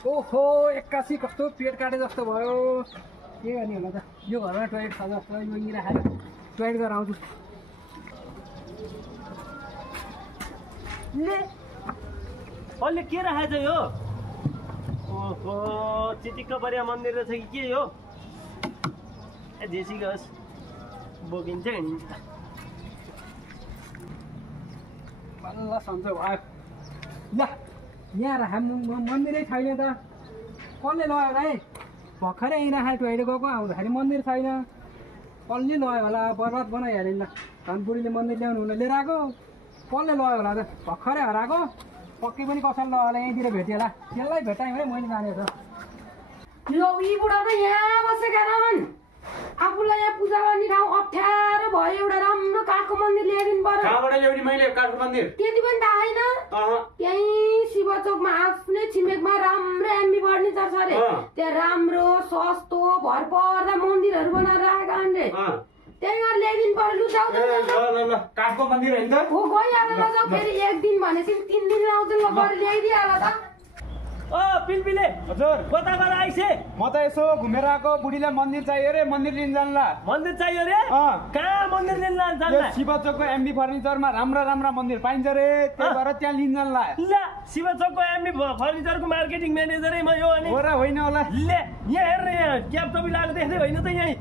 ओहो एक्कासी कस्तो पेट काटे जस्तो भयो के गर्ने होला त यो घरमा टोयलेट छ जस्तो यो यहीँ राखेर टोयलेट गरेर आउँछु ले अहिले के राखेछ यो ओहो चिटिक्क परिया मन्दिर रहेछ कि के हो ए जेसी गस बोकिन्छ हिँडिन्छ बल्ल सन्चो भयो ल यहाँ राख मन्दिरै छैन त कसले लग्यो होला है भर्खरै यहीँ राखेर टोयलेट गएको आउँदाखेरि मन्दिर छैन कसले लग्यो होला बर्बाद बनाइहाल्यो नि ल धनपुरीले मन्दिर ल्याउनु हुन लिएर आएको कसले लग्यो होला त भर्खरै हराएको पक्कै पनि कसैले लग्यो होला यहीँतिर भेट्यो होला त्यसलाई भेटाएँ भने मैले जानेको छ लौ यी बुढा त यहाँ बसेका रहन् आफूलाई यहाँ पूजा गर्ने ठाउँ अप्ठ्यारो भयो एउटा राम्रो काठको मन्दिर ल्याइदिनु पर्यो कहाँबाट ल्याउने मैले काठको मन्दिर त्यति पनि थाहा छैन त्यहीँ शिवचोकमा आफ्नै छिमेकमा राम्रो एमबी फर्निचर छ अरे त्यहाँ राम्रो सस्तो भर पर्दा मन्दिरहरू बनाएर राखेका अरे त्यही गएर ल्याइदिनु पर्यो लु जाऊ काठको मन्दिर होइन त हो गइहाल ल जाऊ फेरि एक दिन भनेपछि 3 दिन आउँछ ल गएर ल्याइदिइहाल त ओ पिलपिले हजुर कता गएर आइसे म त यसो घुमेर आएको बुढीलाई मन्दिर चाहियो रे मन्दिर लिन जान्ला मन्दिर चाहियो रे कहाँ मन्दिर लिन जान्ला शिवचोकको एमबी फर्निचरमा राम्रा राम्रा मन्दिर पाइन्छ रे त्यही भएर त्यहाँ लिन जान्ला ल शिवचोकको एमबी फर्निचरको मार्केटिङ म्यानेजरै म यो अनि हो र होइन होला ले यहाँ हेर्न यहाँ क्याप टोपी लगाएर देख्दै होइन त यहीँ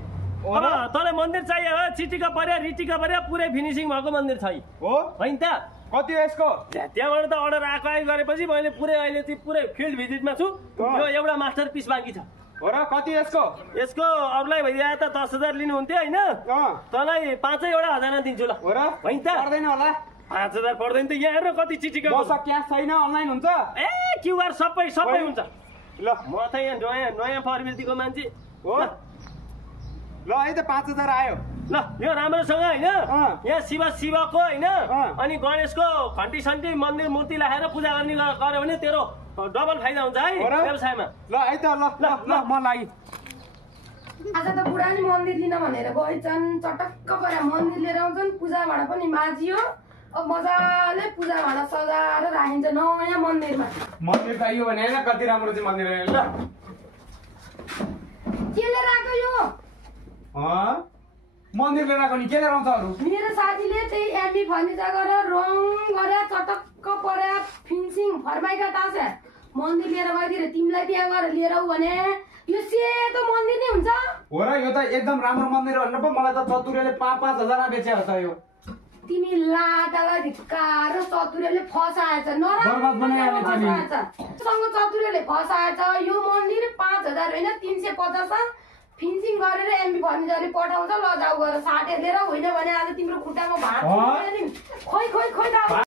तँलाई मन्दिर चाहियो हो चिटिक्क पर्या रिटिक्क पर्या पुरै फिनिसिङ भएको मन्दिर छ हो होइन त कति हो यसको त्यहाँबाट त अर्डर आएको गरेपछि मैले पुरै अहिले चाहिँ पुरै फिल्ड भिजिटमा छु यो एउटा मास्टर पिस बाँकी छ हो र कति यसको यसको अरूलाई भइदिए त 10,000 लिनुहुन्थ्यो होइन तँलाई 5-वटा हजारमा दिन्छु ल हो र होइन त पर्दैन होला 5,000 पर्दैन त यहाँ हेर्नु कति चिटिक्क मसँग क्यास छैन अनलाइन हुन्छ ए क्युआर सबै हुन्छ ल म त यहाँ नयाँ फर्मेलिटीको मान्छे हो ल है त 5,000 आयो ल यो राम्रोसँग होइन यहाँ शिवको होइन अनि गणेशको घन्टी सन्टी मन्दिर मूर्ति राखेर पूजा गर्ने गर्यो भने तेरो डबल फाइदा हुन्छ है व्यवसायमा ल है त ल म लागि आज त बुढा नि मन्दिर लिन भनेर गएछन् चटक्क परे मन्दिर लिएर आउँछन् पूजा भाँडा पनि माझियो अब मजाले पूजा भाँडा सजाएर राखिन्छ नयाँ मन्दिरमा मन्दिर त यो भने होइन कति राम्रो चाहिँ मन्दिर ल के लिएर आएको यो मन्दिर लिएर आएको नि के लिएर आउँछ अरू मेरो साथीले त्यही एमबी फर्निचर गरेर रङ गरेर चटक्क पर्या फिनिसिङ फर्माइका तासे मन्दिर लिएर गइदिएर तिमीलाई त्यहाँ गएर लिएर आऊ भने यो सेतो मन्दिर नै हुन्छ हो र यो त एकदम राम्रो मन्दिर हो भनेर पो मलाई त चतुर्यले 5,000 बेचेको छ यो तिमी लाटालाई धिक्कार चतुर्यले फसाएछ बर्बाद बनाइहाल्छ नि सँग चतुर्यले फसाएछ यो मन्दिर 5,000 होइन 350 फिनिसिङ गरेर एमबी फर्निचरले पठाउँछ ल जाऊ गएर साटेर लिएर होइन भने आज तिम्रो खुट्टामा भात